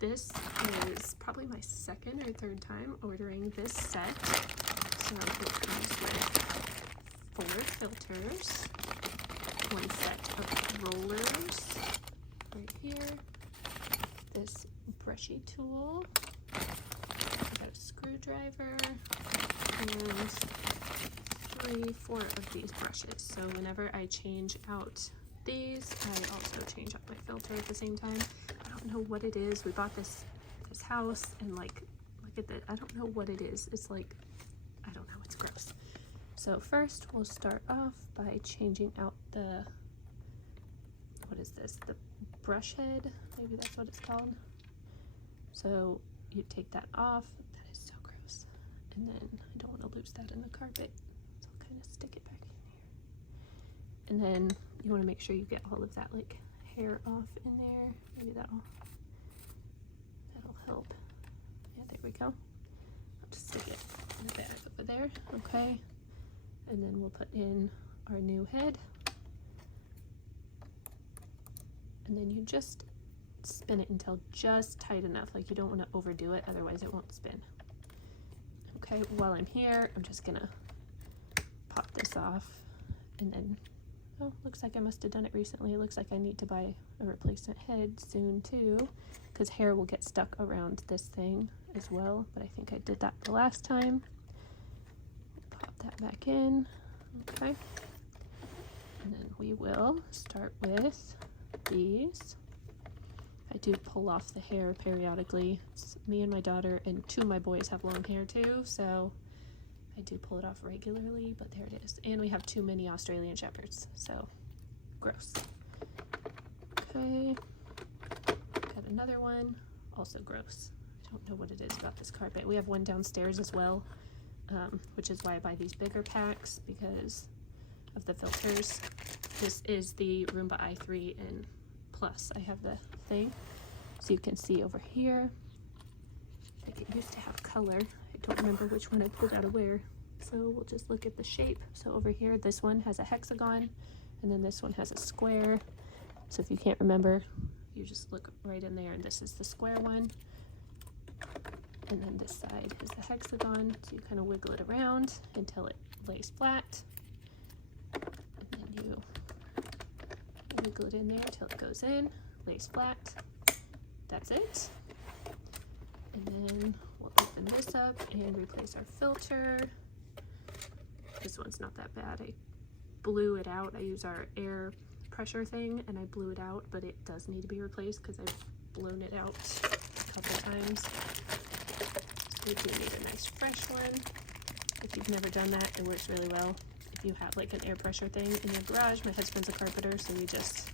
this is probably my second or third time ordering this set. So it comes with 4 filters, 1 set of rollers right here, this brushy tool, I got a screwdriver, and 3-4 of these brushes. So whenever I change out these, I also change out my filter at the same time. I don't know what it is. We bought this house, and like, look at that. I don't know what it is. It's like, I don't know. It's gross. So first we'll start off by changing out the, what is this? The brush head. Maybe that's what it's called. So you take that off. That is so gross. And then I don't want to lose that in the carpet. So I'll kind of stick it back in here. And then you want to make sure you get all of that like hair off in there. Maybe that'll help. Yeah, there we go. I'll just stick it in the bag over there. Okay. And then we'll put in our new head. And then you just spin it until just tight enough. Like, you don't want to overdo it, otherwise it won't spin. Okay, while I'm here, I'm just gonna pop this off, and then, oh, looks like I must have done it recently. It looks like I need to buy a replacement head soon too, because hair will get stuck around this thing as well, but I think I did that the last time. Pop that back in. Okay, and then we will start with these. I do pull off the hair periodically. It's me and my daughter, and 2 of my boys have long hair too, so I do pull it off regularly, but there it is. And we have 2 mini Australian Shepherds, so gross. Okay, got another one, also gross. I don't know what it is about this carpet. We have one downstairs as well, which is why I buy these bigger packs, because of the filters. This is the Roomba i3 and Plus. I have the thing, so you can see over here, like, it used to have color. I don't remember which one I pulled out of where, so we'll just look at the shape. So over here, this one has a hexagon, and then this one has a square. So if you can't remember, you just look right in there, and this is the square one, and then this side is the hexagon. So you kind of wiggle it around until it lays flat, and then you wiggle it in there until it goes in, lays flat. That's it. And then we'll open this up and replace our filter. This one's not that bad. I blew it out. I use our air pressure thing, and I blew it out, but it does need to be replaced because I've blown it out a couple times. So we do need a nice fresh one. If you've never done that, it works really well. If you have like an air pressure thing in your garage, my husband's a carpenter, so we just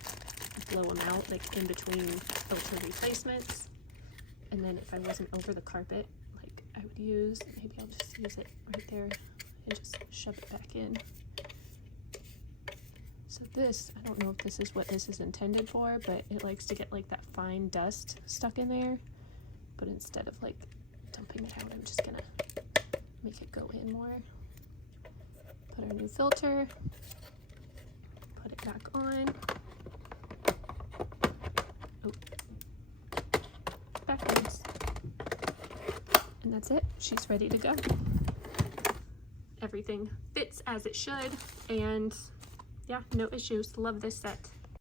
blow them out like in between filter replacements. And then if I wasn't over the carpet, like I would use, maybe I'll just use it right there and just shove it back in. So this, I don't know if this is what this is intended for, but it likes to get like that fine dust stuck in there. But instead of like dumping it out, I'm just gonna make it go in more. Put our new filter, put it back on. Oh, backwards. And that's it. She's ready to go. Everything fits as it should, and yeah, no issues. Love this set.